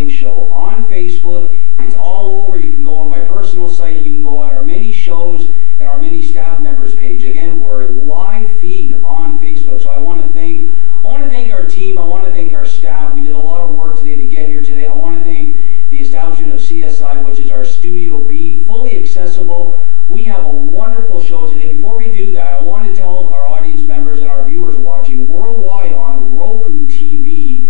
Going Show on Facebook. It's all over. You can go on my personal site. You can go on our many shows and our many staff members page. Again, we're live feed on Facebook. So I want to thank our team. I want to thank our staff. We did a lot of work today to get here today. I want to thank the establishment of CSI, which is our Studio B, fully accessible. We have a wonderful show today. Before we do that, I want to tell our audience members and our viewers watching worldwide on Roku TV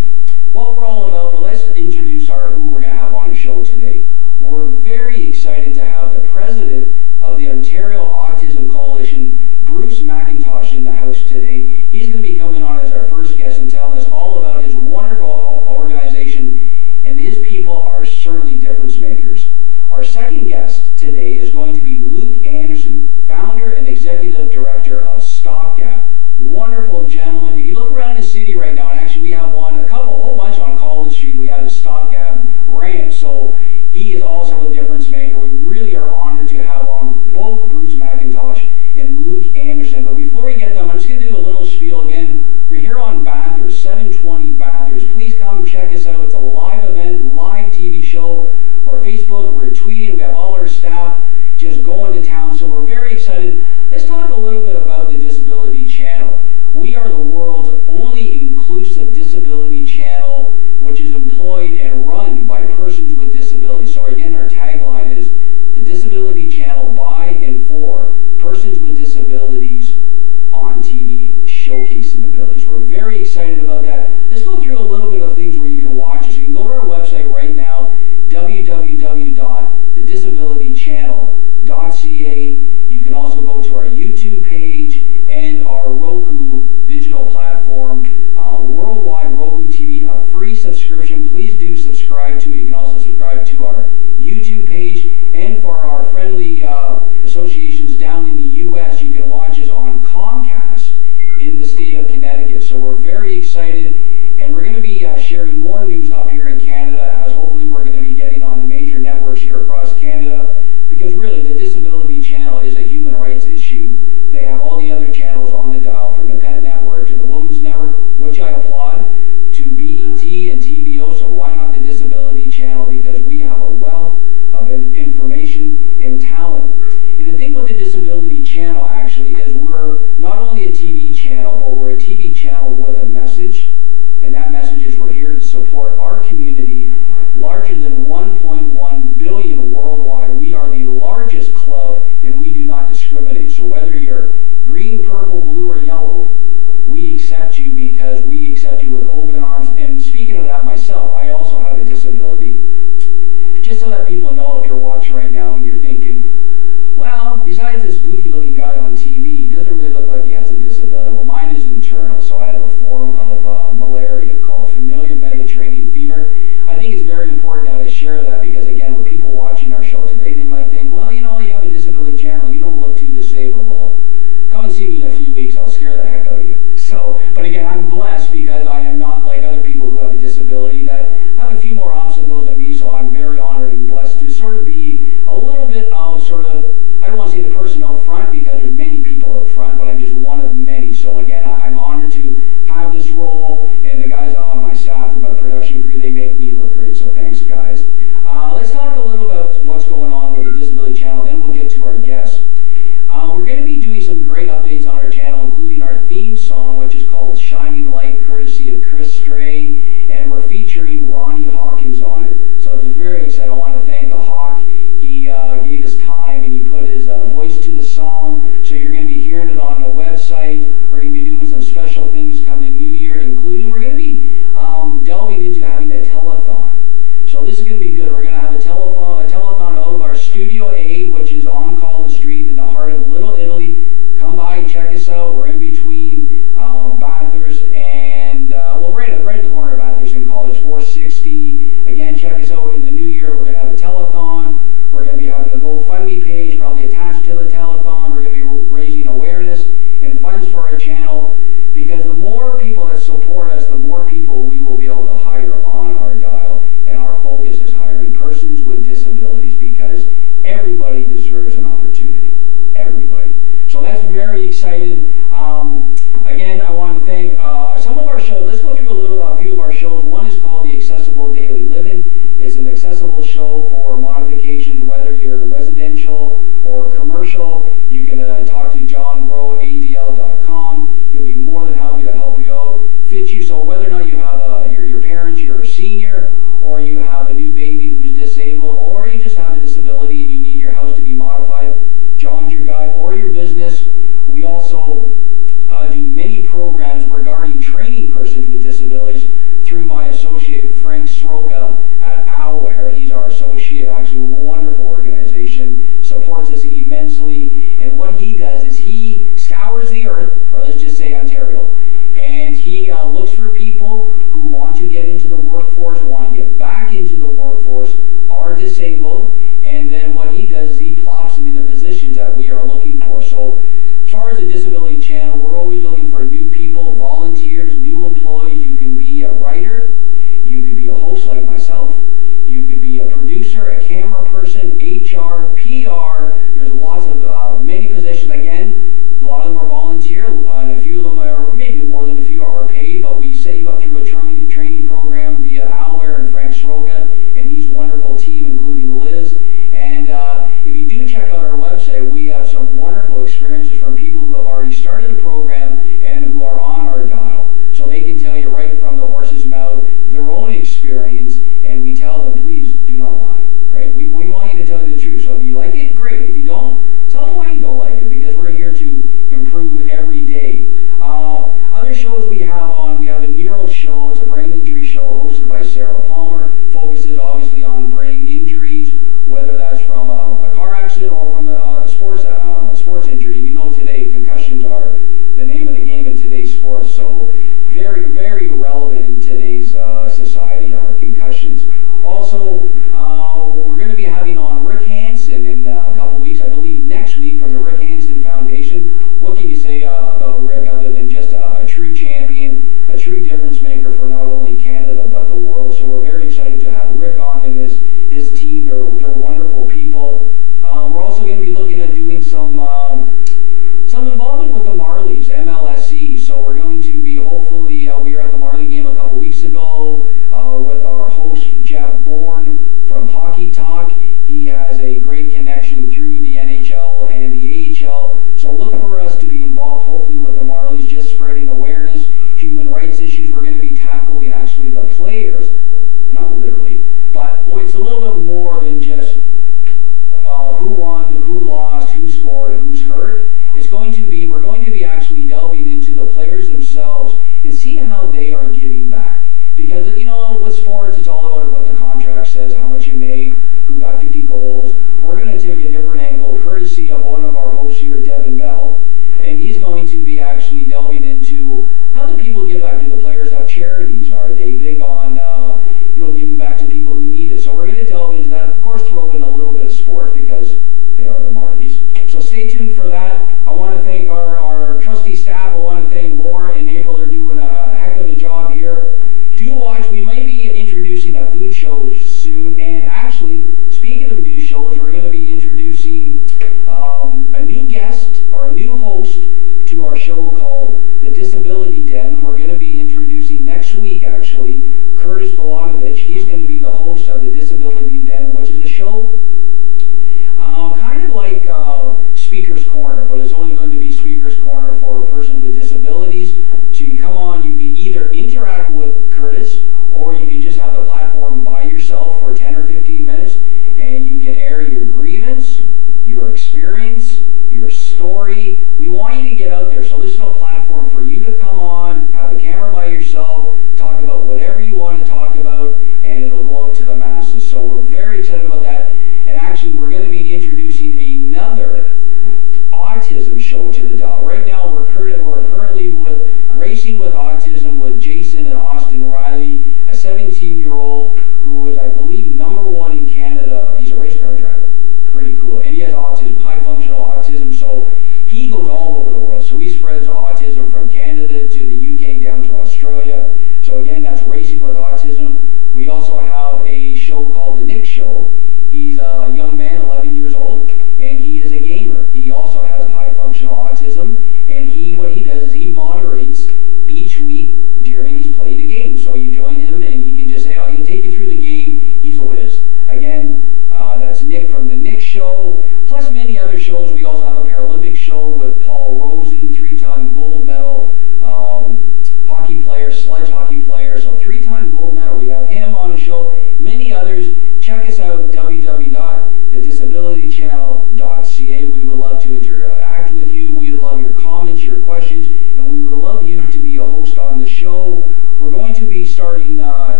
what we're all about, but let's introduce who we're going to have on the show today. We're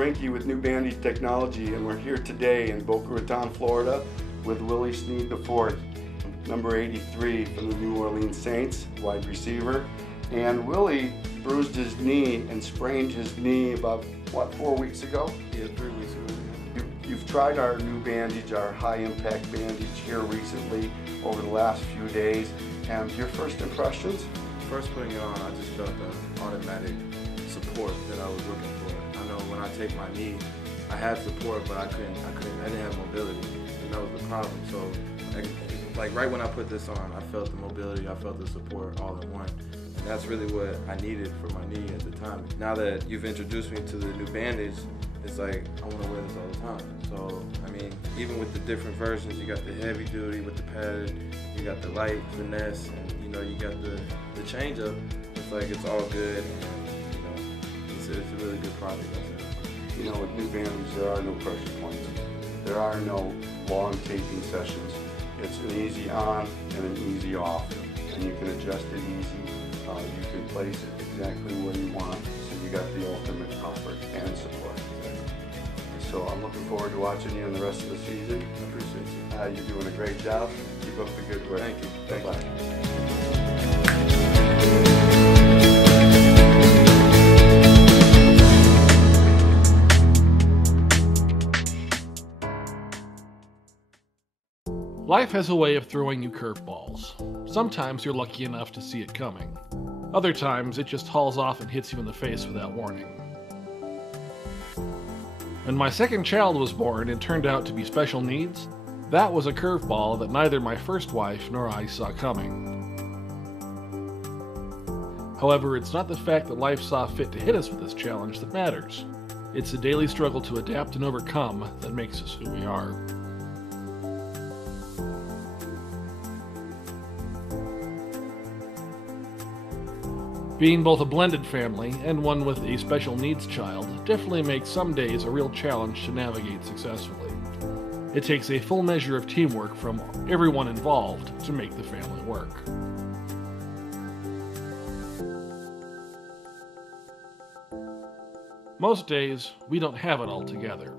Frankie with New Bandage Technology, and we're here today in Boca Raton, Florida with Willie Snead IV, number 83 from the New Orleans Saints, wide receiver. And Willie bruised his knee and sprained his knee about, what, 4 weeks ago? Yeah, 3 weeks ago. You've tried our new bandage, our high impact bandage here recently over the last few days. And your first impressions? First putting it on, I just felt the automatic support that I was looking for. I know when I take my knee, I had support, but I didn't have mobility, and that was the problem. So, like right when I put this on, I felt the mobility, I felt the support all in one. And that's really what I needed for my knee at the time. Now that you've introduced me to the new bandage, it's like, I want to wear this all the time. So, I mean, even with the different versions, you got the heavy duty with the padded, you got the light finesse, and you got the change up. It's like, it's all good, and it's a really good product. With new bandage, there are no pressure points. There are no long taping sessions. It's an easy on and an easy off, and you can adjust it easy. You can place it exactly where you want, so you got the ultimate comfort and support. So I'm looking forward to watching you in the rest of the season. I appreciate you. You're doing a great job. Keep up the good work. Thank you. Bye-bye. Life has a way of throwing you curveballs. Sometimes you're lucky enough to see it coming. Other times it just hauls off and hits you in the face without warning. When my second child was born and turned out to be special needs, that was a curveball that neither my first wife nor I saw coming. However, it's not the fact that life saw fit to hit us with this challenge that matters. It's the daily struggle to adapt and overcome that makes us who we are. Being both a blended family and one with a special needs child definitely makes some days a real challenge to navigate successfully. It takes a full measure of teamwork from everyone involved to make the family work. Most days, we don't have it all together,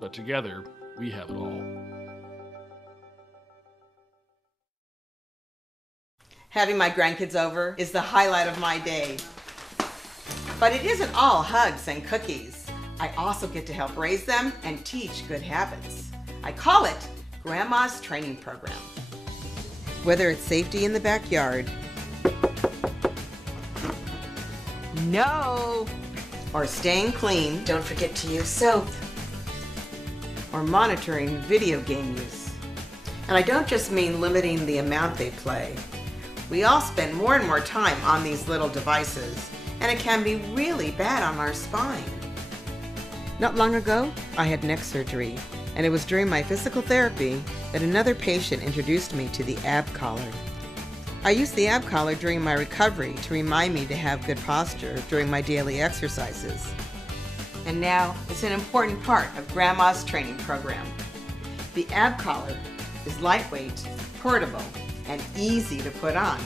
but together, we have it all. Having my grandkids over is the highlight of my day. But it isn't all hugs and cookies. I also get to help raise them and teach good habits. I call it Grandma's Training Program. Whether it's safety in the backyard, no, or staying clean, don't forget to use soap, or monitoring video game use. And I don't just mean limiting the amount they play. We all spend more and more time on these little devices, and it can be really bad on our spine. Not long ago, I had neck surgery, and it was during my physical therapy that another patient introduced me to the ab collar. I used the ab collar during my recovery to remind me to have good posture during my daily exercises. And now it's an important part of Grandma's Training Program. The ab collar is lightweight, portable, and easy to put on.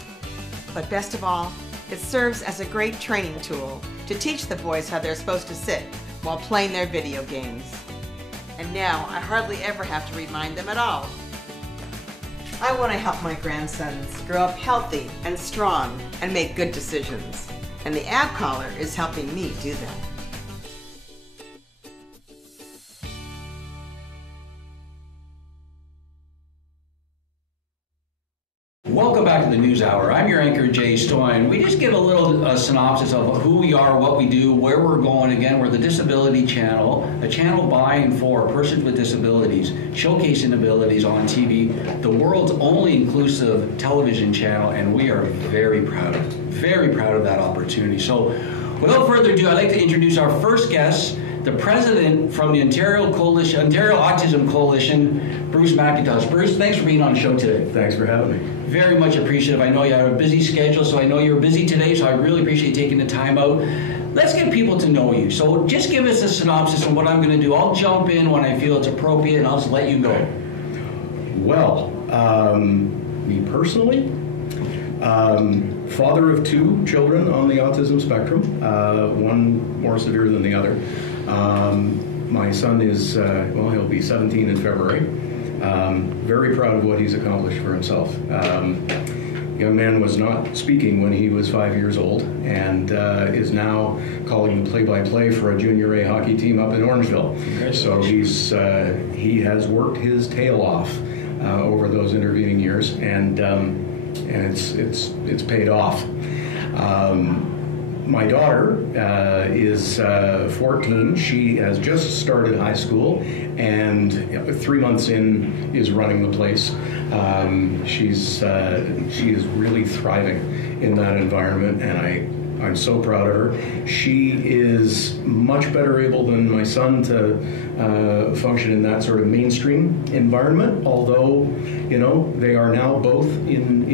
But best of all, it serves as a great training tool to teach the boys how they're supposed to sit while playing their video games. And now I hardly ever have to remind them at all. I want to help my grandsons grow up healthy and strong and make good decisions. And the ab collar is helping me do that. Welcome back to the News Hour. I'm your anchor, Jay Stoyan. We just give a little synopsis of who we are, what we do, where we're going. Again, we're the Disability Channel, a channel by and for persons with disabilities, showcasing abilities on TV, the world's only inclusive television channel, and we are very proud of that opportunity. So, without further ado, I'd like to introduce our first guest, the president from the Ontario Autism Coalition, Bruce McIntosh. Bruce, thanks for being on the show today. Thanks for having me. Very much appreciative. I know you have a busy schedule, so I know you're busy today, so I really appreciate taking the time out. Let's get people to know you. So just give us a synopsis of what I'm going to do. I'll jump in when I feel it's appropriate, and I'll just let you go. Well, me personally, father of 2 children on the autism spectrum, one more severe than the other. My son is, well, he'll be 17 in February. Very proud of what he's accomplished for himself. Young man was not speaking when he was 5 years old and is now calling the play-by-play for a junior A hockey team up in Orangeville. So he has worked his tail off over those intervening years, and it's paid off. My daughter is 14. She has just started high school, and 3 months in is running the place. She is really thriving in that environment, and I'm so proud of her. She is much better able than my son to function in that sort of mainstream environment, although, you know, they are now both in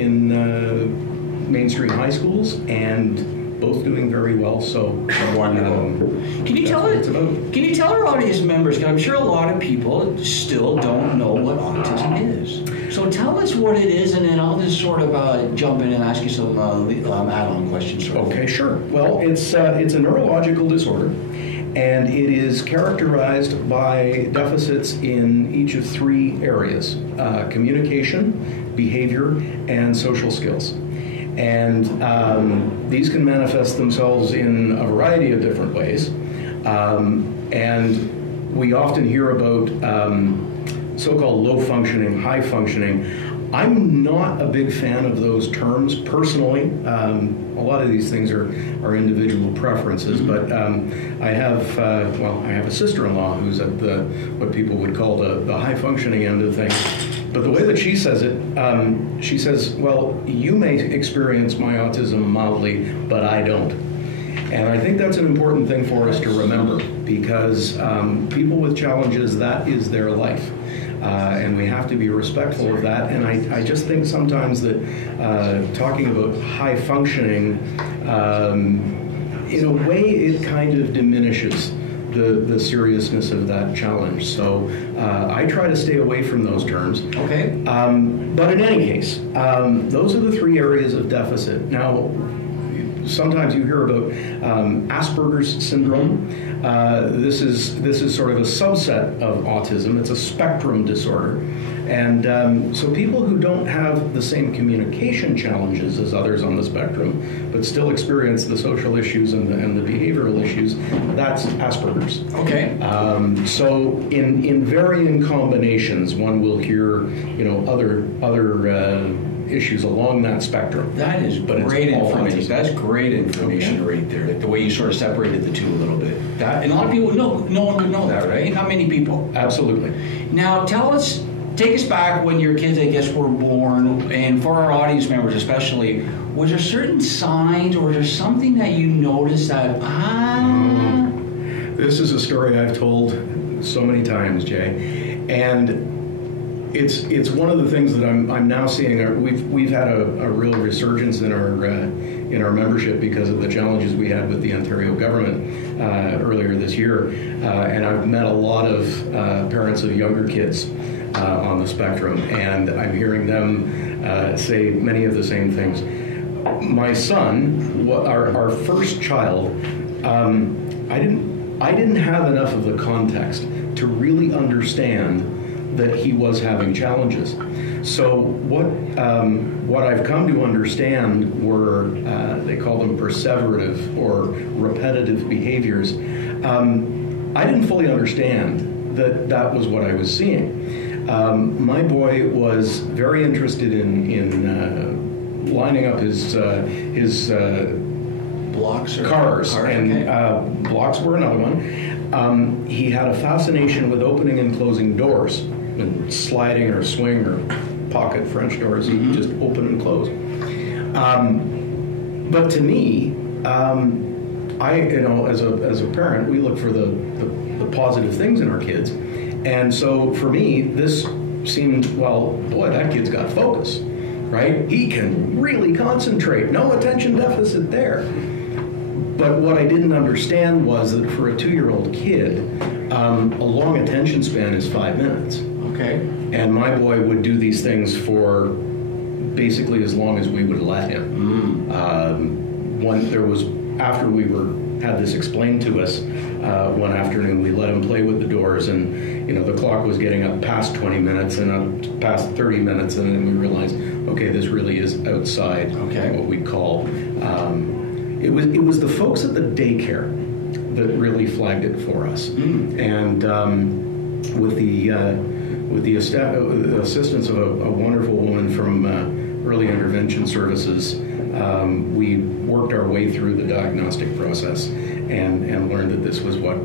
mainstream high schools and both doing very well. So wonderful. Can you tell our audience members, because I'm sure a lot of people still don't know what autism is. So tell us what it is, and then I'll just sort of jump in and ask you some add-on questions. Okay, sure. Well, it's a neurological disorder, and it is characterized by deficits in each of 3 areas: communication, behavior, and social skills. And these can manifest themselves in a variety of different ways. And we often hear about so-called low functioning, high functioning. I'm not a big fan of those terms personally. A lot of these things are individual preferences, but I have a sister-in-law who's at what people would call the high functioning end of things. But the way that she says it, she says, well, you may experience my autism mildly, but I don't. And I think that's an important thing for us to remember, because people with challenges, that is their life. And we have to be respectful of that. And I just think sometimes that talking about high functioning, in a way, it kind of diminishes the seriousness of that challenge. So I try to stay away from those terms. Okay. But in any case, those are the 3 areas of deficit. Now, sometimes you hear about Asperger's syndrome. This is sort of a subset of autism. It's a spectrum disorder. And so people who don't have the same communication challenges as others on the spectrum, but still experience the social issues and the behavioral issues, that's Asperger's. Okay. So in varying combinations, one will hear, you know, other issues along that spectrum. That is great information. That's great information right there. Like the way you sort of separated the 2 a little bit. And a lot of people, no one would know that, right? Not many people. Absolutely. Now, take us back when your kids, I guess, were born, and for our audience members especially, was there certain signs, or was there something that you noticed that, This is a story I've told so many times, Jay, and it's one of the things that I'm now seeing. We've had a real resurgence in our membership because of the challenges we had with the Ontario government earlier this year, and I've met a lot of parents of younger kids on the spectrum, and I'm hearing them say many of the same things. My son, our first child, I didn't have enough of the context to really understand that he was having challenges. So what I've come to understand were, they call them perseverative or repetitive behaviors. I didn't fully understand that was what I was seeing. My boy was very interested in lining up his blocks or cars, and okay. Blocks were another one. He had a fascination with opening and closing doors, and sliding or swing or pocket French doors. He could just open and close. But to me, as a parent, we look for the positive things in our kids, and so for me, this seemed, well, boy, that kid's got focus, right? He can really concentrate. No attention deficit there. But what I didn't understand was that for a 2-year-old kid, a long attention span is 5 minutes. Okay. And my boy would do these things for basically as long as we would let him. After we were had this explained to us one afternoon. We let him play with the doors, and the clock was getting up past 20 minutes and up past 30 minutes, and then we realized, okay, this really is outside what we call. It was the folks at the daycare that really flagged it for us, and with the assistance of a wonderful woman from Early Intervention Services, we worked our way through the diagnostic process and learned that this was what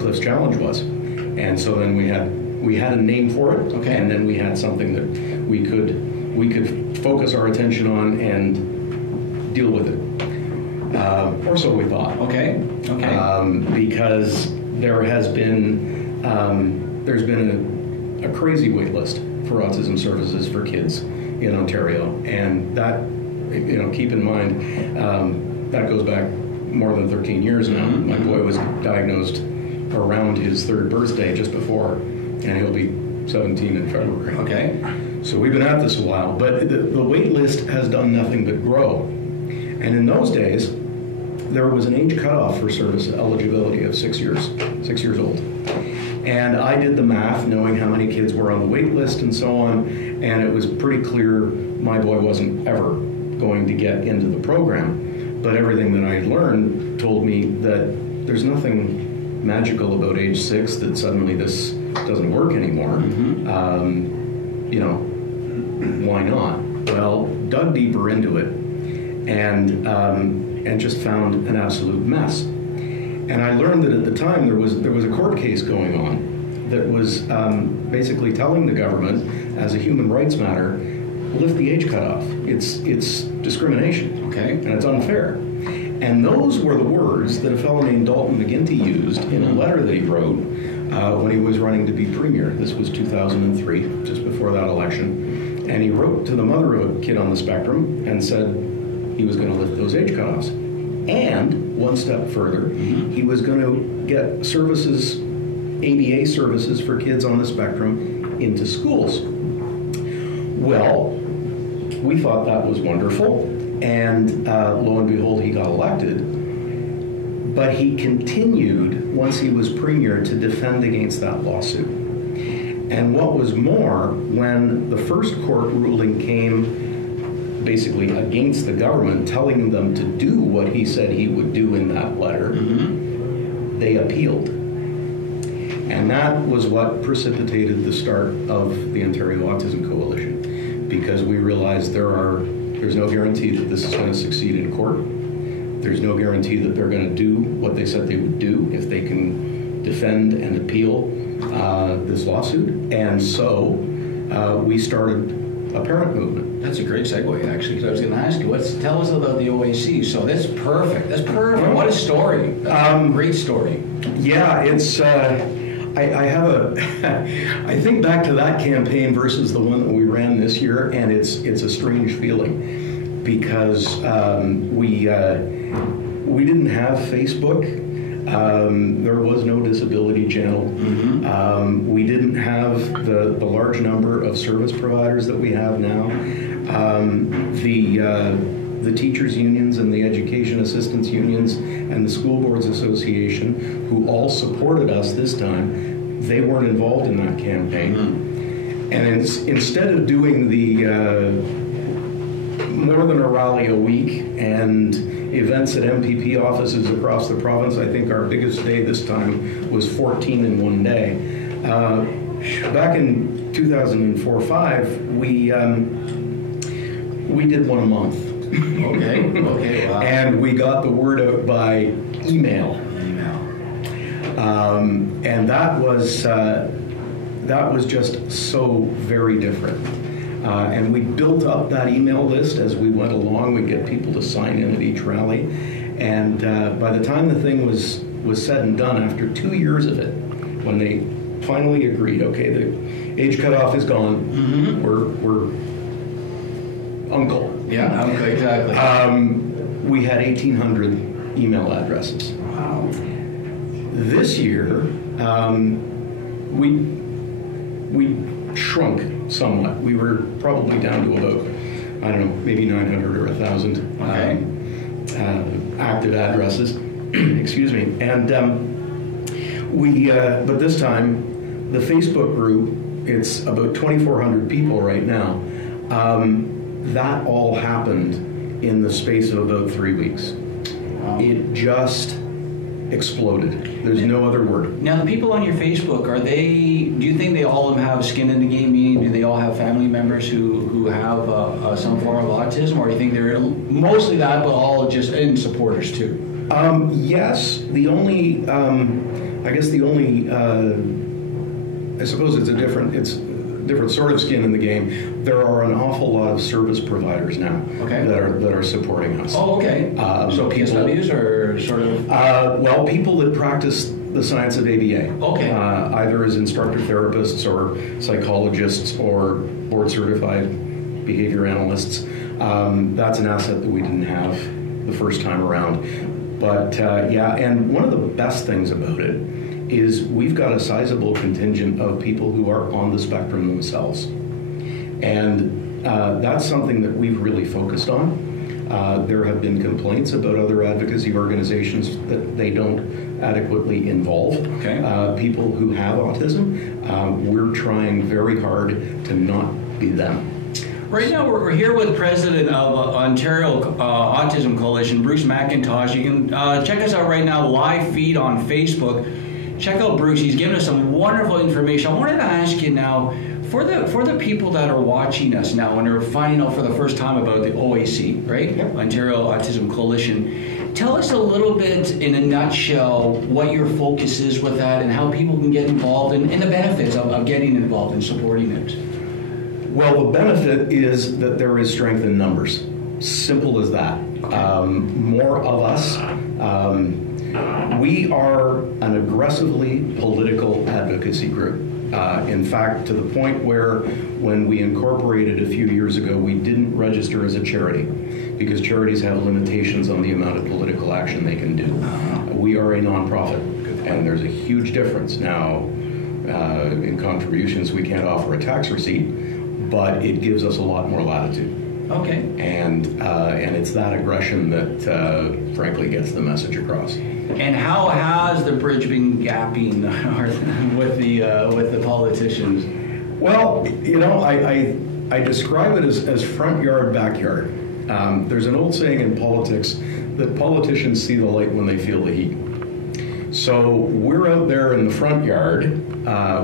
Cliff's challenge was. And so then we had a name for it, and then we had something that we could focus our attention on and deal with it, or so we thought. Because there's been a crazy wait list for autism services for kids in Ontario, and that, keep in mind, that goes back more than 13 years now. My boy was diagnosed around his 3rd birthday, just before, and he'll be 17 in February. So we've been at this a while, but the wait list has done nothing but grow. And in those days, there was an age cutoff for service eligibility of 6 years old. And I did the math, knowing how many kids were on the wait list and so on, and it was pretty clear my boy wasn't ever going to get into the program. But everything that I had learned told me that there's nothing magical about age 6 that suddenly this doesn't work anymore. Why not? Well, dug deeper into it and just found an absolute mess. And I learned that at the time there was a court case going on that was basically telling the government, as a human rights matter, lift the age cutoff. It's discrimination, and it's unfair. And those were the words that a fellow named Dalton McGuinty used in a letter that he wrote when he was running to be premier. This was 2003, just before that election. And he wrote to the mother of a kid on the spectrum and said he was going to lift those age cutoffs. And one step further, he was going to get services, ABA services for kids on the spectrum into schools. Well, we thought that was wonderful, and lo and behold, he got elected. But he continued, once he was premier, to defend against that lawsuit. And what was more, when the first court ruling came basically against the government, telling them to do what he said he would do in that letter, they appealed. And that was what precipitated the start of the Ontario Autism Coalition, because we realized there's no guarantee that this is going to succeed in court. There's no guarantee that they're going to do what they said they would do if they can defend and appeal this lawsuit. And so we started a parent movement. That's a great segue, actually, because I was going to ask you, tell us about the OAC. So that's perfect. That's perfect. What a story. That's a great story. Yeah, it's, I have I think back to that campaign versus the one that we ran this year, and it's a strange feeling, because we didn't have Facebook. There was no disability channel. We didn't have the large number of service providers that we have now. The teachers unions and the education assistants unions and the school boards association, who all supported us this time, they weren't involved in that campaign. And instead of doing the more than a rally a week and events at MPP offices across the province, I think our biggest day this time was 14 in one day. Back in 2004-05, we did one a month. Okay, wow. And we got the word out by email. And that was just so very different. And we built up that email list as we went along. We'd get people to sign in at each rally. And by the time the thing was said and done, after 2 years of it, when they finally agreed, okay, the age cutoff is gone, we're uncle. Yeah, uncle, exactly. We had 1,800 email addresses. Wow. This year, we shrunk somewhat. We were probably down to about, I don't know, maybe 900 or 1,000. active addresses. Excuse me. And but this time, the Facebook group, it's about 2,400 people right now. That all happened in the space of about 3 weeks. Wow. It just exploded. There's no other word. Now, the people on your Facebook, do you think they all of them have skin in the game, meaning do they all have family members who have some form of autism, or do you think they're mostly that, but all just and supporters too? Yes, the only, I suppose it's a different sort of skin in the game. There are an awful lot of service providers now that are supporting us. Oh, okay. So PSWs or sort of? Well, people that practice the science of ABA. Okay. Either as instructor therapists or psychologists or board certified behavior analysts. That's an asset that we didn't have the first time around. But and one of the best things about it is we've got a sizable contingent of people who are on the spectrum themselves. And that's something that we've really focused on. There have been complaints about other advocacy organizations that they don't adequately involve people who have autism. We're trying very hard to not be them. Right now, we're here with President of Ontario Autism Coalition, Bruce McIntosh. You can check us out right now, live feed on Facebook. Check out Bruce. He's given us some wonderful information. I wanted to ask you now, for the people that are watching us now and are finding out for the first time about the OAC, right? Yep. Ontario Autism Coalition. Tell us a little bit, in a nutshell, what your focus is with that and how people can get involved and the benefits of getting involved and supporting it. Well, the benefit is that there is strength in numbers. Simple as that. More of us. We are an aggressively political advocacy group. In fact, to the point where when we incorporated a few years ago, we didn't register as a charity because charities have limitations on the amount of political action they can do. We are a nonprofit, and there's a huge difference. Now, in contributions, we can't offer a tax receipt, but it gives us a lot more latitude. Okay. And it's that aggression that, frankly, gets the message across. And how has the bridge been gapping with the politicians? Well, I describe it as front yard, backyard. There's an old saying in politics that politicians see the light when they feel the heat. So we're out there in the front yard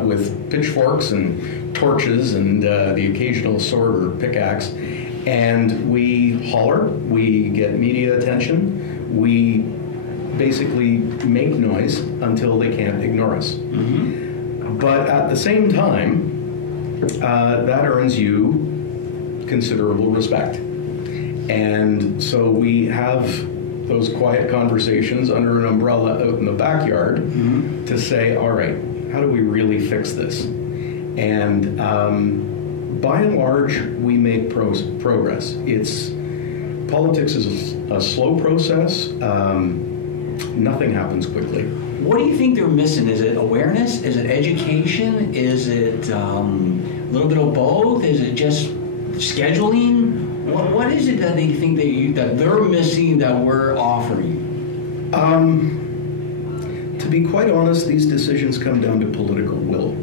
with pitchforks and torches and the occasional sword or pickaxe, and we holler, we get media attention, we basically make noise until they can't ignore us. Mm-hmm. But at the same time, that earns you considerable respect. And so we have those quiet conversations under an umbrella out in the backyard to say, all right, how do we really fix this? And by and large, we make progress. Politics is a slow process. Nothing happens quickly. What do you think they're missing? Is it awareness? Is it education? Is it a little bit of both? Is it just scheduling? What is it that they think that they're missing that we're offering? To be quite honest, these decisions come down to political will.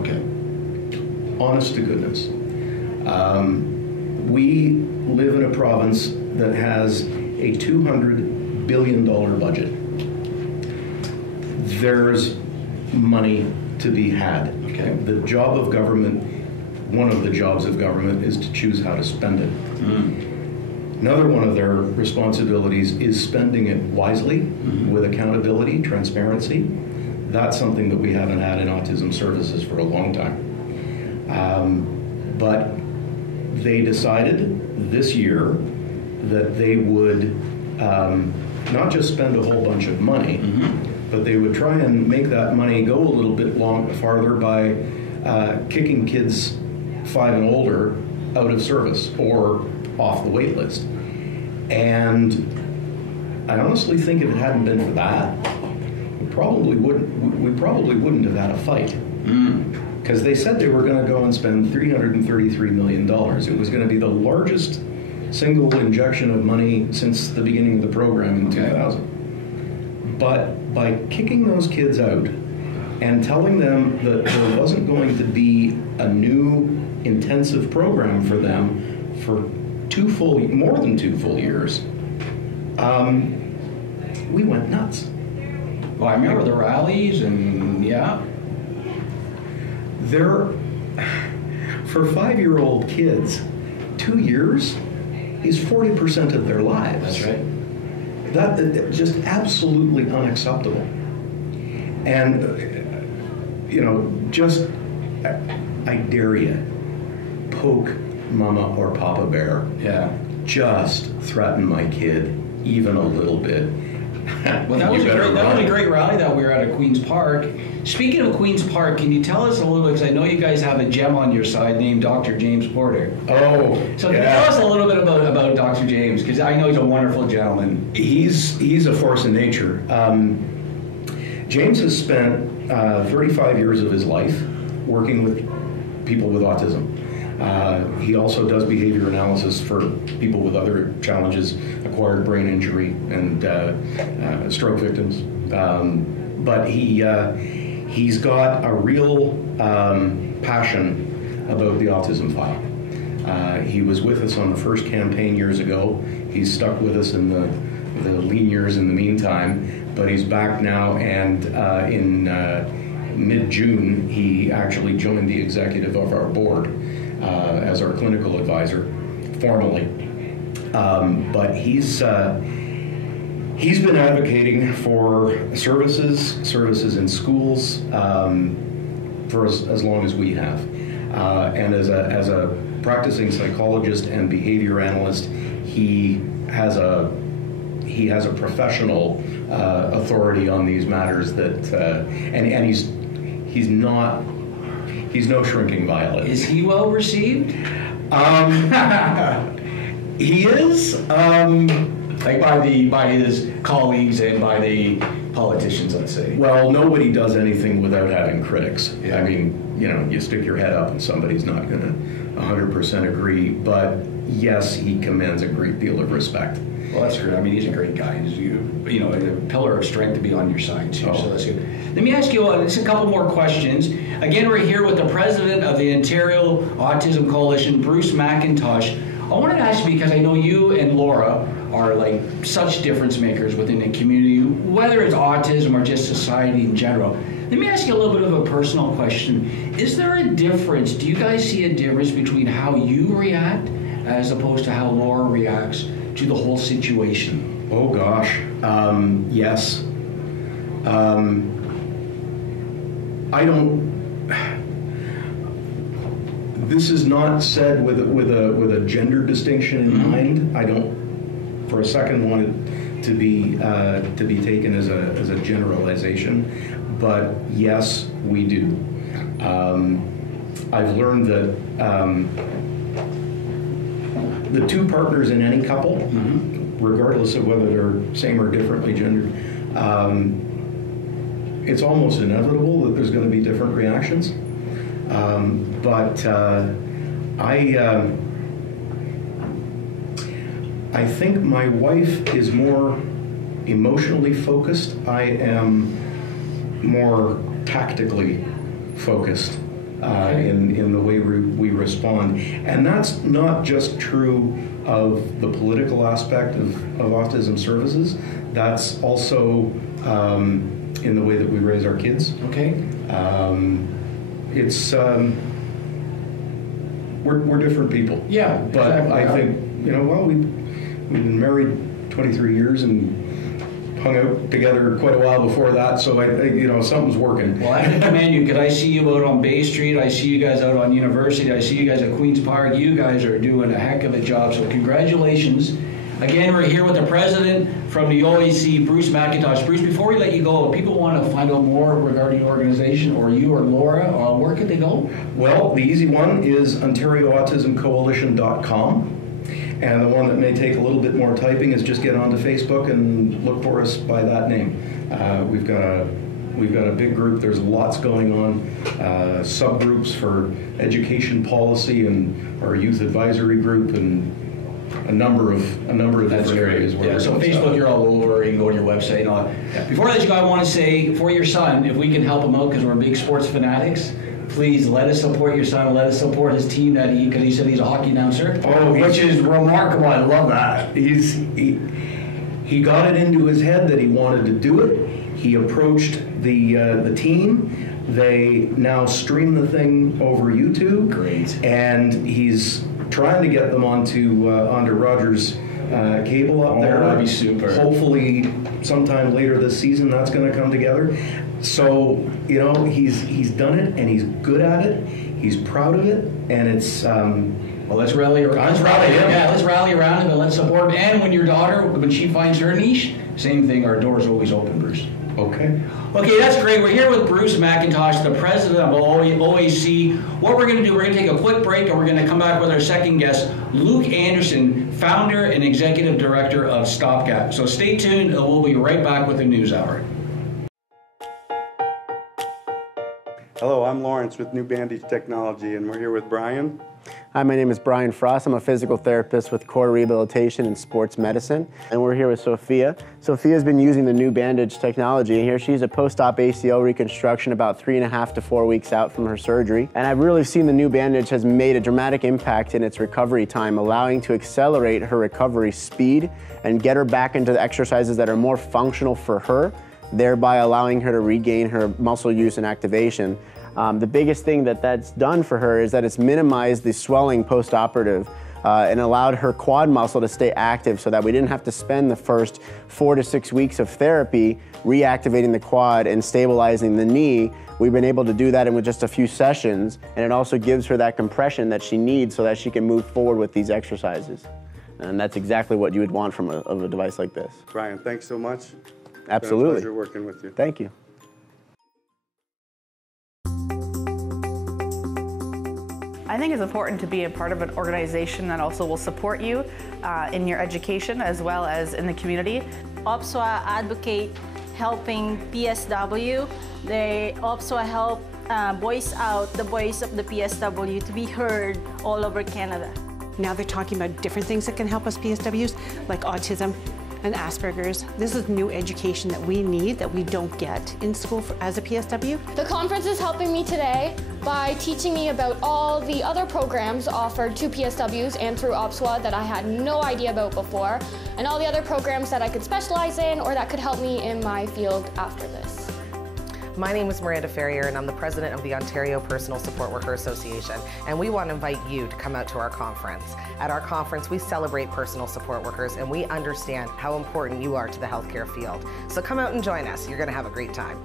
Okay. Honest to goodness. We live in a province that has a $200 billion budget. There's money to be had. Okay. The job of government, one of the jobs of government, is to choose how to spend it. Another one of their responsibilities is spending it wisely with accountability, transparency. That's something that we haven't had in autism services for a long time. But they decided this year that they would not just spend a whole bunch of money, but they would try and make that money go a little bit farther by kicking kids 5 and older out of service or off the wait list. And I honestly think if it hadn't been for that, we probably wouldn't have had a fight. Because they said they were going to go and spend $333 million. It was going to be the largest single injection of money since the beginning of the program in 2000. But by kicking those kids out and telling them that there wasn't going to be a new intensive program for them for more than 2 full years, we went nuts. Well, I remember the rallies and For 5-year-old kids, 2 years is 40% of their lives. That's right. That just absolutely unacceptable. And I dare you, poke Mama or Papa Bear. Yeah. Just threaten my kid even a little bit. Well, that was a great rally that we were at Queen's Park. Speaking of Queen's Park, can you tell us a little bit, because I know you guys have a gem on your side named Dr. James Porter. Oh, so can you tell us a little bit about Dr. James, because I know he's a wonderful gentleman. He's a force of nature. James has spent 35 years of his life working with people with autism. He also does behavior analysis for people with other challenges, acquired brain injury and stroke victims. But he's got a real passion about the autism file. He was with us on the first campaign years ago. He's stuck with us in the lean years in the meantime, but he's back now, and in mid-June he actually joined the executive of our board as our clinical advisor, formally. But he's been advocating for services in schools for as long as we have. And as a practicing psychologist and behavior analyst, he has a professional authority on these matters and he's no shrinking violet. Is he well received? He is. Like by his colleagues and by the politicians, let's say. Well, nobody does anything without having critics. Yeah. I mean, you stick your head up and somebody's not going to 100% agree. But yes, he commands a great deal of respect. Well, that's great. I mean, he's a great guy. He's a pillar of strength to be on your side too. Oh. So that's good. Let me ask you just a couple more questions. Again, we're here with the president of the Ontario Autism Coalition, Bruce McIntosh. I wanted to ask you, because I know you and Laura are like such difference makers within the community, whether it's autism or just society in general. Let me ask you a little bit of a personal question. Is there a difference? Do you guys see a difference between how you react as opposed to how Laura reacts to the whole situation? Oh gosh, yes. I don't. This is not said with a gender distinction in mind. I don't, for a second, want it to be taken as a generalization. But yes, we do. I've learned that the two partners in any couple, regardless of whether they're same or differently gendered, it's almost inevitable that there's going to be different reactions. But I think my wife is more emotionally focused. I am more tactically focused in the way we respond. And that's not just true of the political aspect of autism services. That's also in the way that we raise our kids. Okay. It's we're different people. Yeah, but exactly. I think we've been married 23 years and hung out together quite a while before that. So I something's working. Well, I commend you, because I see you out on Bay Street. I see you guys out on University. I see you guys at Queen's Park. You guys are doing a heck of a job. So congratulations. Again, we're here with the president from the OAC, Bruce McIntosh. Bruce, before we let you go, if people want to find out more regarding your organization, or you or Laura, where could they go? Well, the easy one is OntarioAutismCoalition.com. And the one that may take a little bit more typing is just get onto Facebook and look for us by that name. We've got a big group. There's lots going on. Subgroups for education policy and our youth advisory group, and a number of That's different great. areas. Where Yeah, we're so doing Facebook, stuff. you're all over. You can go to your website and all that. Before I let you go, I want to say for your son, if we can help him out because we're big sports fanatics, please let us support your son. Let us support his team because he said he's a hockey announcer. Oh, which is remarkable. I love that. He got it into his head that he wanted to do it. He approached the team. They now stream the thing over YouTube. Great. And he's trying to get them onto Rogers cable up there. That'd be super. Hopefully, sometime later this season, that's going to come together. So he's done it, and he's good at it. He's proud of it, and it's. Well, let's rally around. Let's rally around him and let's support him. And when your daughter, when she finds her niche, same thing. Our door's always open, Bruce. Okay. Okay, that's great. We're here with Bruce McIntosh, the president of OAC. What we're going to do, we're going to take a quick break, and we're going to come back with our second guest, Luke Anderson, founder and executive director of StopGap. So stay tuned, and we'll be right back with the NewsHour. Hello, I'm Lawrence with New Bandage Technology, and we're here with Brian. Hi, my name is Brian Frost. I'm a physical therapist with core rehabilitation and sports medicine. And we're here with Sophia. Sophia's been using the new bandage technology, and here she's a post-op ACL reconstruction about 3.5 to 4 weeks out from her surgery. And I've really seen the new bandage has made a dramatic impact in its recovery time, allowing to accelerate her recovery speed and get her back into the exercises that are more functional for her, thereby allowing her to regain her muscle use and activation. The biggest thing that's done for her is that it's minimized the swelling post-operative and allowed her quad muscle to stay active so that we didn't have to spend the first 4 to 6 weeks of therapy reactivating the quad and stabilizing the knee. We've been able to do that in with just a few sessions, and it also gives her that compression that she needs so that she can move forward with these exercises. And that's exactly what you would want from a device like this. Brian, thanks so much. Absolutely. It's been a pleasure working with you. Thank you. I think it's important to be a part of an organization that also will support you in your education as well as in the community. OPSWA advocate helping PSW. They OPSWA help voice out the voice of the PSW to be heard all over Canada. Now they're talking about different things that can help us PSWs, like autism and Asperger's. This is new education that we need, that we don't get in school as a PSW. The conference is helping me today by teaching me about all the other programs offered to PSWs and through OPSWA that I had no idea about before, and all the other programs that I could specialize in or that could help me in my field after this. My name is Miranda Ferrier, and I'm the president of the Ontario Personal Support Worker Association, and we want to invite you to come out to our conference. At our conference, we celebrate personal support workers, and we understand how important you are to the healthcare field. So come out and join us. You're going to have a great time.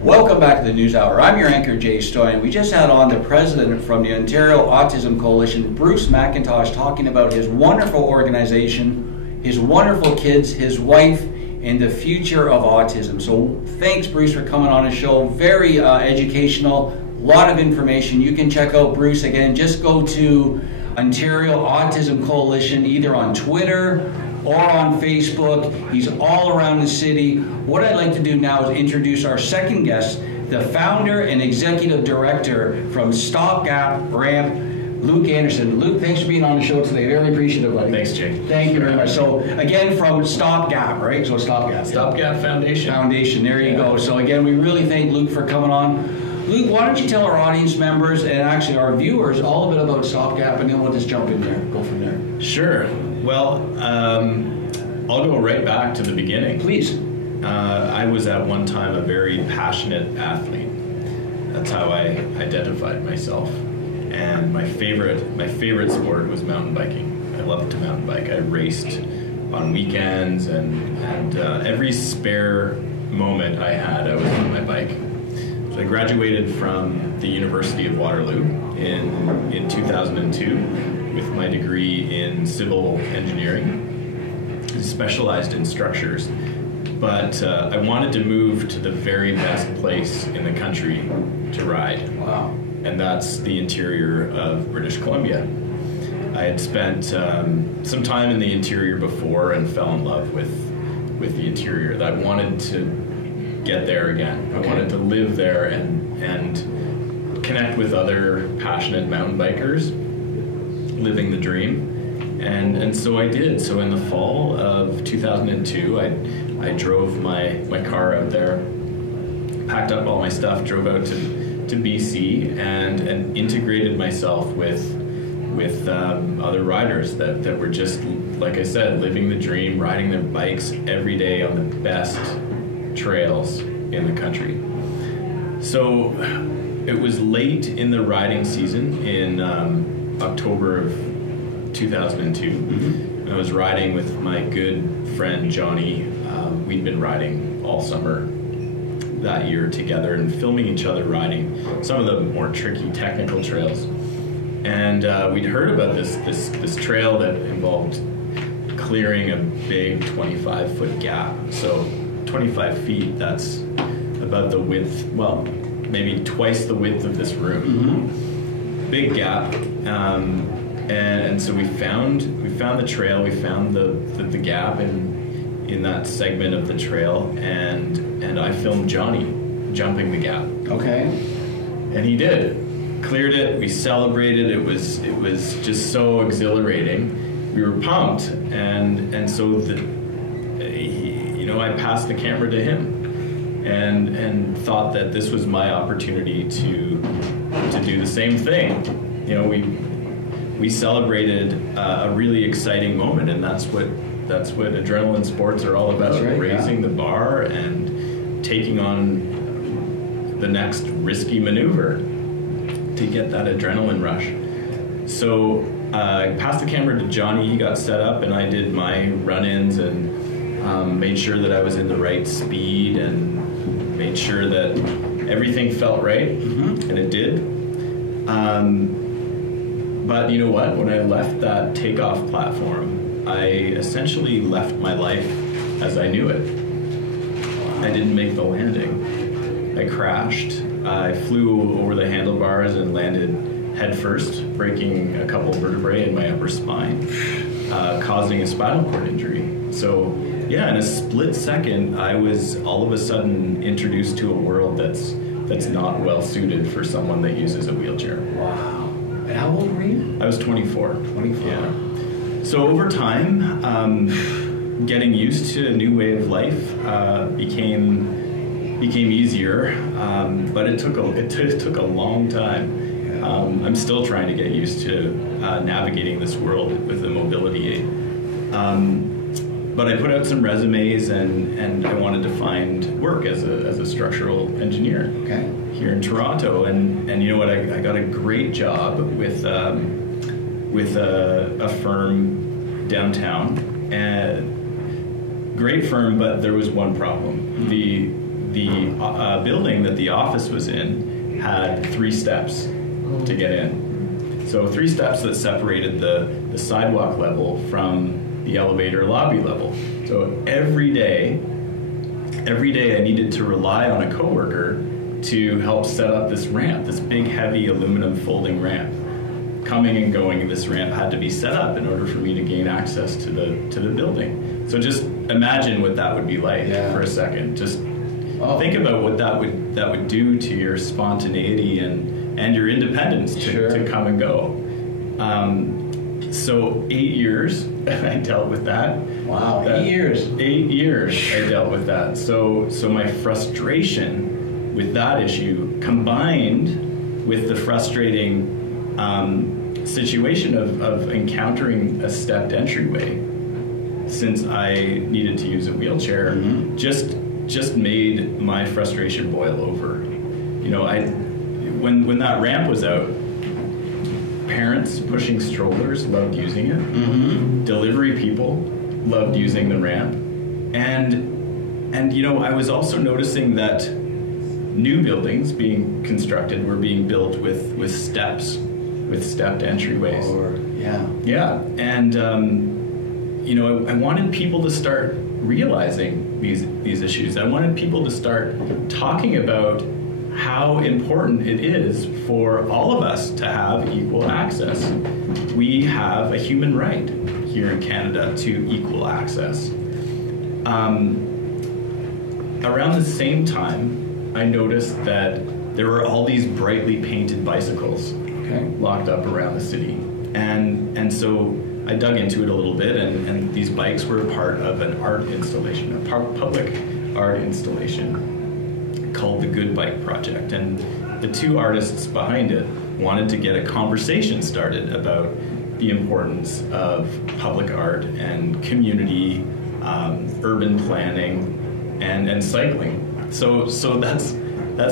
Welcome back to the NewsHour. I'm your anchor, Jay Stoyan. We just had on the president from the Ontario Autism Coalition, Bruce McIntosh, talking about his wonderful organization, his wonderful kids, his wife, and the future of autism. So thanks, Bruce, for coming on the show. Very educational, a lot of information. You can check out Bruce again. Just go to Ontario Autism Coalition, either on Twitter or on Facebook. He's all around the city. What I'd like to do now is introduce our second guest, the founder and executive director from StopGap Ramp, Luke Anderson. Luke, thanks for being on the show today. Very appreciative, buddy. Thanks, Jake. Thank you very much. So again, from StopGap, right? So StopGap. StopGap Foundation. Foundation, there you go. So again, we really thank Luke for coming on. Luke, why don't you tell our audience members and actually our viewers all a bit about StopGap, and then we'll just jump in there, go from there. Sure. Well, I'll go right back to the beginning. Please. I was at one time a very passionate athlete. That's how I identified myself. And my favorite sport was mountain biking. I loved to mountain bike. I raced on weekends, and every spare moment I had, I was on my bike. So I graduated from the University of Waterloo in 2002 with my degree in civil engineering. I specialized in structures, but I wanted to move to the very best place in the country to ride. Wow. And that's the interior of British Columbia. I had spent some time in the interior before and fell in love with the interior. I wanted to get there again. Okay. I wanted to live there and connect with other passionate mountain bikers living the dream, and so I did. So in the fall of 2002, I drove my car out there, packed up all my stuff, drove out to BC, and integrated myself with other riders that were just, like I said, living the dream, riding their bikes every day on the best trails in the country. So it was late in the riding season in October of 2002. Mm-hmm. I was riding with my good friend Johnny. We'd been riding all summer that year together and filming each other riding some of the more tricky technical trails. And we'd heard about this trail that involved clearing a big 25-foot gap. So 25 feet, that's about the width, well, maybe twice the width of this room. Mm-hmm. Big gap. And so we found the trail, we found the gap in that segment of the trail, and I filmed Johnny jumping the gap. Okay. And he did. Cleared it, we celebrated, it was just so exhilarating. We were pumped, and so I passed the camera to him and thought that this was my opportunity to do the same thing. You know, we celebrated a really exciting moment, and that's what adrenaline sports are all about. Right, raising the bar and taking on the next risky maneuver to get that adrenaline rush. So I passed the camera to Johnny, he got set up, and I did my run-ins and made sure that I was in the right speed and made sure that everything felt right, mm-hmm. and it did. But you know what? When I left that takeoff platform, I essentially left my life as I knew it. I didn't make the landing. I crashed. I flew over the handlebars and landed headfirst, breaking a couple vertebrae in my upper spine, causing a spinal cord injury. So yeah, in a split second, I was all of a sudden introduced to a world that's not well suited for someone that uses a wheelchair. Wow. And how old were you? I was 24. 24. Yeah. So over time, getting used to a new way of life became easier, but it took a long time. I'm still trying to get used to navigating this world with the mobility aid. But I put out some resumes, and I wanted to find work as a structural engineer here in Toronto. And you know what? I got a great job with a firm downtown. And great firm, but there was one problem. The building that the office was in had 3 steps to get in. So 3 steps that separated the sidewalk level from the elevator lobby level. So every day I needed to rely on a coworker to help set up this ramp, this big heavy aluminum folding ramp. Coming and going, this ramp had to be set up in order for me to gain access to the building. So just imagine what that would be like for a second. Just think about what that would do to your spontaneity and your independence to come and go. So 8 years I dealt with that. Wow, 8 years. 8 years I dealt with that. So my frustration with that issue combined with the frustrating situation of encountering a stepped entryway, since I needed to use a wheelchair, mm-hmm. just made my frustration boil over. You know, when that ramp was out, parents pushing strollers loved using it. Mm-hmm. Delivery people loved using the ramp, and you know, I was also noticing that new buildings being constructed were being built with steps, with stepped entryways. And you know, I wanted people to start realizing these issues. I wanted people to start talking about how important it is for all of us to have equal access. We have a human right here in Canada to equal access. Around the same time, I noticed that there were all these brightly painted bicycles locked up around the city. And so I dug into it a little bit, and these bikes were a part of an art installation, a public art installation called the Good Bike Project. And the two artists behind it wanted to get a conversation started about the importance of public art and community, urban planning, and cycling. So that's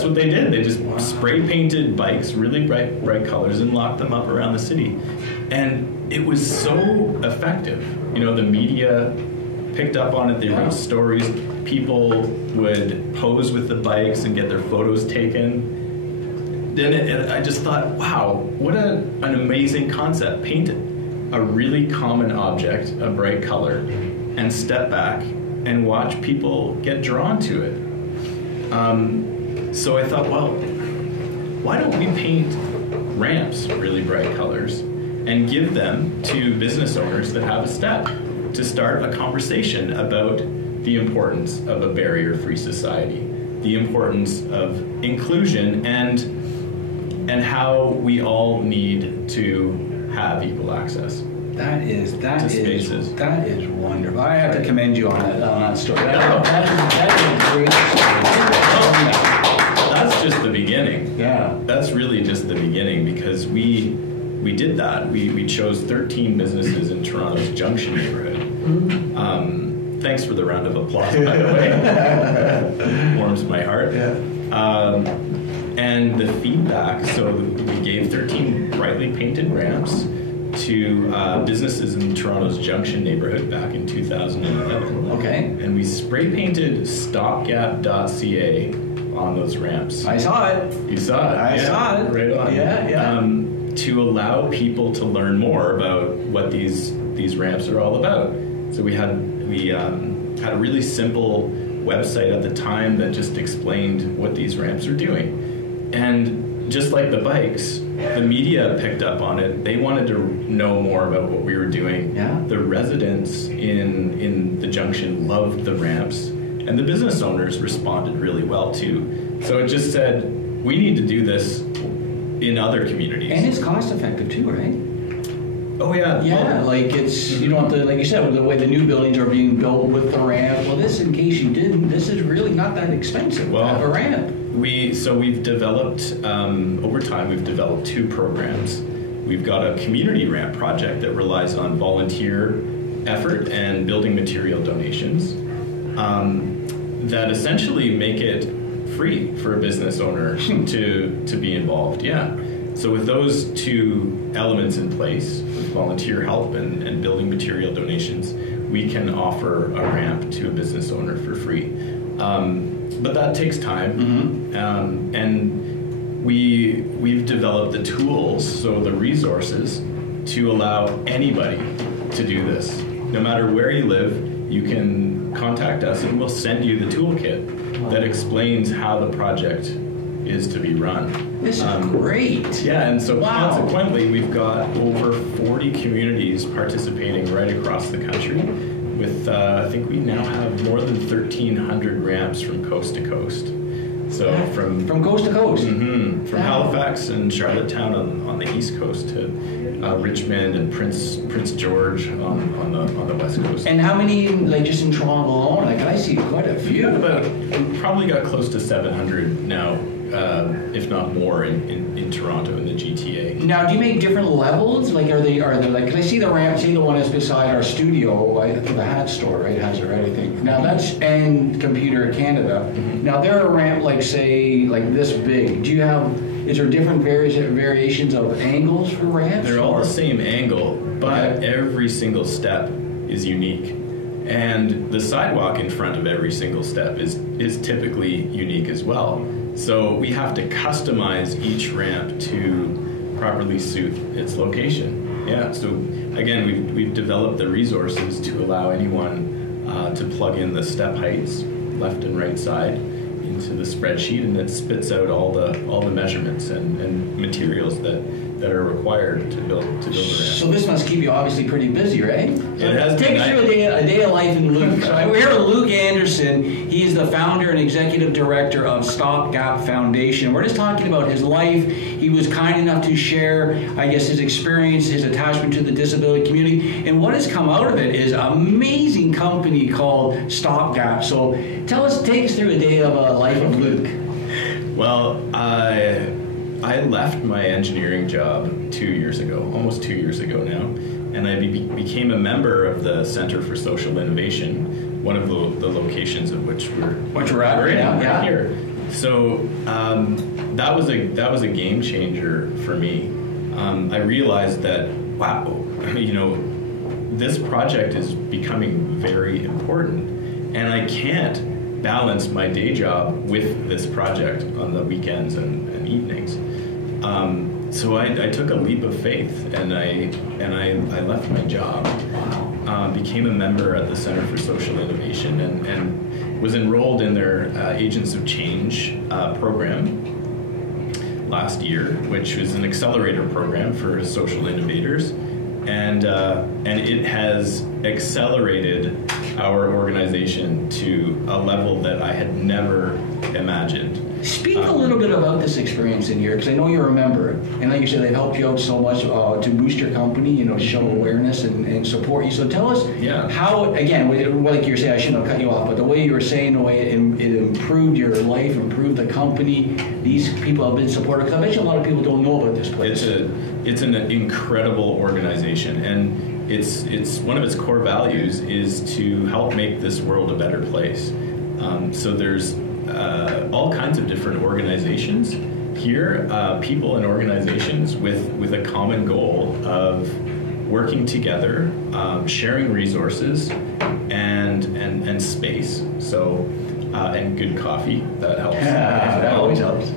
what they did. They just spray painted bikes, really bright colors, and locked them up around the city. And it was so effective. You know, the media picked up on it. They wrote stories. People would pose with the bikes and get their photos taken. Then I just thought, wow, what an amazing concept. Paint a really common object, a bright color, and step back and watch people get drawn to it. So I thought, well, why don't we paint ramps really bright colors and give them to business owners that have a step to start a conversation about the importance of a barrier-free society, the importance of inclusion, and how we all need to have equal access. That is wonderful. I have to commend you on that story. That is a great story. That's just the beginning. Yeah. That's really just the beginning, because we did that. We chose 13 businesses in Toronto's Junction neighborhood. Thanks for the round of applause, by the way. Warms my heart. Yeah. And the feedback, so we gave 13 brightly painted ramps to businesses in Toronto's Junction neighborhood back in 2011. Okay. And we spray painted StopGap.ca on those ramps. I saw it. You saw it. I saw it. Right on. Yeah. To allow people to learn more about what these ramps are all about. So we had a really simple website at the time that just explained what these ramps are doing. And just like the bikes, the media picked up on it. They wanted to know more about what we were doing. Yeah. The residents in the Junction loved the ramps, and the business owners responded really well too. So it just said, we need to do this in other communities. And it's cost effective too, right? Oh yeah. Yeah, like it's, you don't have to, like you said, with the way the new buildings are being built with the ramp. Well, this, in case you didn't, this is really not that expensive to have a ramp. We've developed, over time, we've developed two programs. We've got a community ramp project that relies on volunteer effort and building material donations that essentially make it free for a business owner to be involved. Yeah. So with those two elements in place, with volunteer help and building material donations, we can offer a ramp to a business owner for free. But that takes time, and we've developed the tools, so the resources, to allow anybody to do this. No matter where you live, you can contact us and we'll send you the toolkit that explains how the project is to be run. This is great. Yeah, and so consequently, we've got over 40 communities participating right across the country. With I think we now have more than 1,300 ramps from coast to coast. So from coast to coast. From Halifax and Charlottetown on the east coast to Richmond and Prince George on the west coast. And how many, like just in Toronto alone? Like I see quite a few. We probably got close to 700 now, if not more, in Toronto in the GTA. Now, do you make different levels? Like, are they like? Cause I see the ramp. See the one that's beside our studio, the hat store, right? Has it right? I think. Now that's and Computer Canada. Now they're a ramp like say like this big. Do you have? Is there different variations of angles for ramps? They're all the same angle, but every single step is unique. And the sidewalk in front of every single step is typically unique as well. So we have to customize each ramp to properly suit its location. Yeah, so again, we've developed the resources to allow anyone to plug in the step heights, left and right side, into the spreadsheet, and it spits out all the measurements and materials that that are required to build the ramp. So this must keep you obviously pretty busy, right? It has Take been. us through a day of life in Luke. So we're here with Luke Anderson. He is the founder and executive director of StopGap Foundation. We're just talking about his life. He was kind enough to share, I guess, his experience, his attachment to the disability community, and what has come out of it is an amazing company called StopGap. So take us through a day of a life of Luke. Well, I left my engineering job 2 years ago, almost 2 years ago now, and I became a member of the Center for Social Innovation, one of the locations of which we're at right here. So that was a game changer for me. I realized that, wow, this project is becoming very important, and I can't balance my day job with this project on the weekends and evenings. So I took a leap of faith, and I left my job, became a member at the Center for Social Innovation, and was enrolled in their Agents of Change program last year, which was an accelerator program for social innovators, and it has accelerated our organization to a level that I had never imagined. Speak a little bit about this experience in here, because I know you're a member, and like you said, they've helped you out so much to boost your company, show awareness and support you. So tell us how, again, like you're saying, I shouldn't have cut you off, but the way you were saying, the way it improved your life, improved the company, these people have been supportive, because I bet you a lot of people don't know about this place. It's an incredible organization, and it's one of its core values is to help make this world a better place. So there's all kinds of different organizations here, people and organizations with a common goal of working together, sharing resources and space. So and good coffee, that helps. Yeah, that always helps.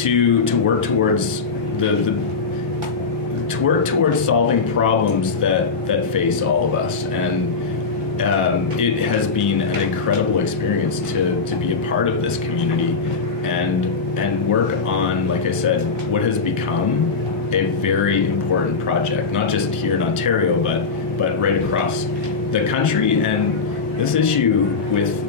To work towards solving problems that face all of us, and it has been an incredible experience to be a part of this community and work on, like I said, what has become a very important project, not just here in Ontario, but right across the country. And this issue with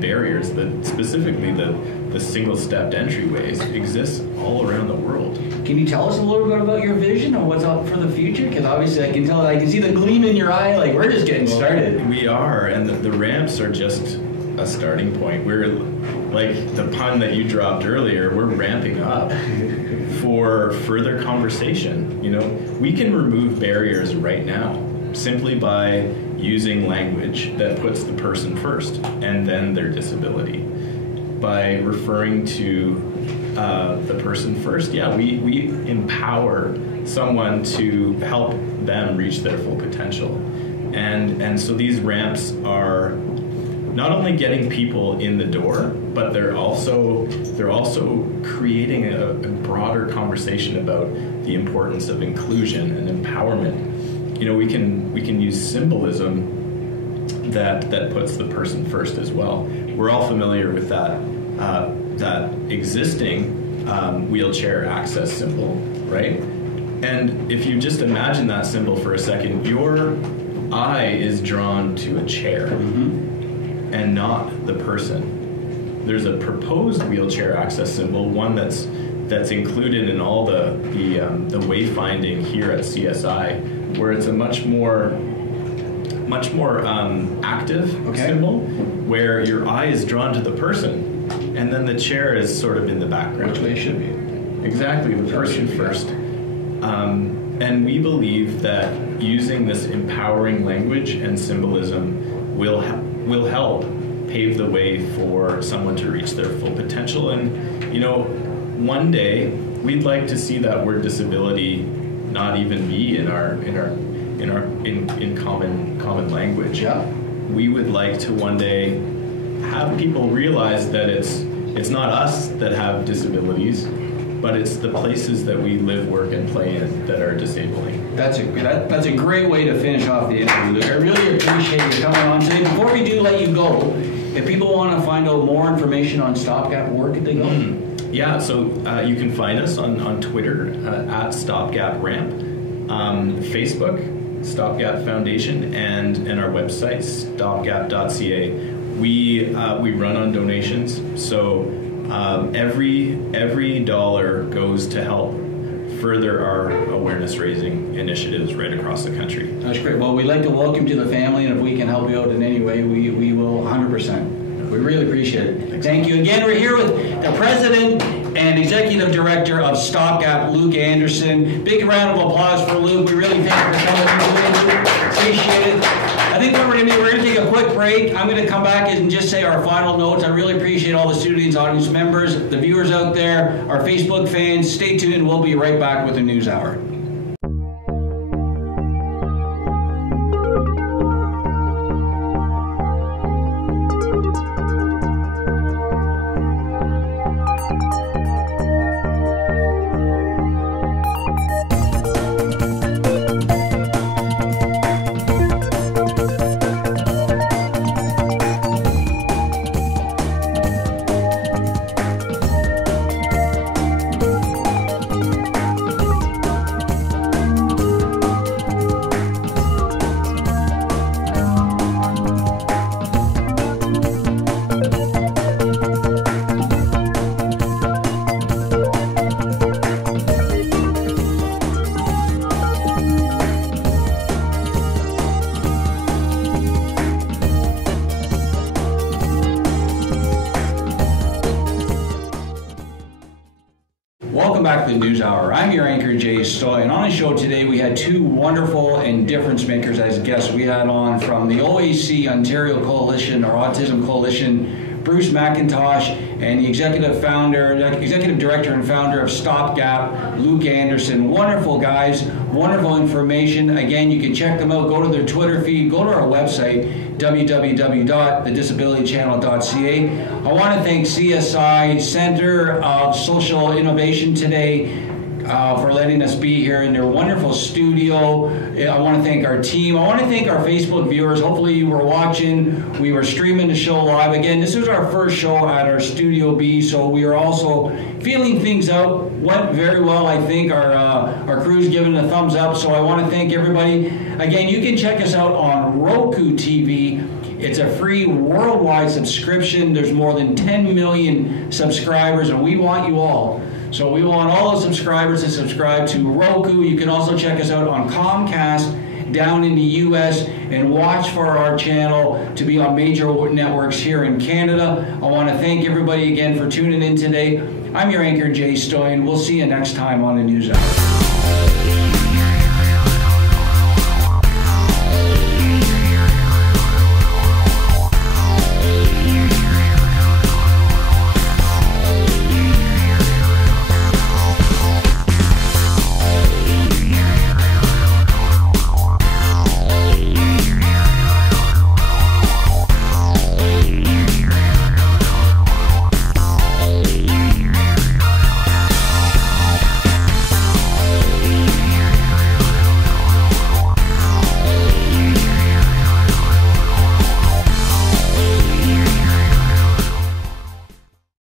barriers, specifically the single-stepped entryways, exists all around the world. Can you tell us a little bit about your vision and what's up for the future? Because obviously I can see the gleam in your eye, like we're just getting started. We are, and the ramps are just a starting point. We're, like the pun that you dropped earlier, we're ramping up for further conversation. We can remove barriers right now simply by using language that puts the person first and then their disability. By referring to the person first, we empower someone to help them reach their full potential. And so these ramps are not only getting people in the door, but they're also creating a broader conversation about the importance of inclusion and empowerment. We can use symbolism that puts the person first as well. We're all familiar with that existing wheelchair access symbol, right? And if you just imagine that symbol for a second, your eye is drawn to a chair and not the person. There's a proposed wheelchair access symbol, one that's included in all the wayfinding here at CSI, where it's a much more active symbol, where your eye is drawn to the person, and then the chair is sort of in the background. Which way it should be. Exactly, the person first. And we believe that using this empowering language and symbolism will help pave the way for someone to reach their full potential. And one day we'd like to see that word disability not even be in common language. Yeah. We would like to one day have people realize that it's not us that have disabilities, but it's the places that we live, work, and play in that are disabling. That's a great way to finish off the interview, Luke. I really appreciate you coming on today. Before we do let you go, if people want to find out more information on StopGap, where could they go? Yeah, so you can find us on Twitter at StopGap Ramp, Facebook, StopGap Foundation, and our website, stopgap.ca. We run on donations, so every dollar goes to help further our awareness-raising initiatives right across the country. That's great. Well, we'd like to welcome you to the family, and if we can help you out in any way, we will 100%. We really appreciate it. Thank you. Again, we're here with the President and Executive Director of StopGap, Luke Anderson. Big round of applause for Luke. We really thank you for coming. Appreciate it. I think what we're going to do, we're going to take a quick break. I'm going to come back and just say our final notes. I really appreciate all the students, audience members, the viewers out there, our Facebook fans. Stay tuned. We'll be right back with the News Hour. Welcome back to the News Hour. I'm your anchor, Jay Stoy, and on the show today we had two wonderful and difference makers as guests. We had on from the OAC Ontario Coalition, or Autism Coalition, Bruce McIntosh, and the Executive Director and Founder of StopGap, Luke Anderson. Wonderful guys, wonderful information. Again, you can check them out. Go to their Twitter feed, go to our website, www.thedisabilitychannel.ca. I want to thank CSI Center of Social Innovation today for letting us be here in their wonderful studio. I want to thank our team. I want to thank our Facebook viewers. Hopefully you were watching. We were streaming the show live. Again, this was our first show at our Studio B, so we are also feeling things out. Went very well, I think. Our crew's giving a thumbs up, so I want to thank everybody. Again, you can check us out on Roku TV. It's a free worldwide subscription. There's more than 10 million subscribers, and we want you all. So we want all the subscribers to subscribe to Roku. You can also check us out on Comcast down in the US and watch for our channel to be on major networks here in Canada. I want to thank everybody again for tuning in today. I'm your anchor, Jay Stoy, and we'll see you next time on the News Hour.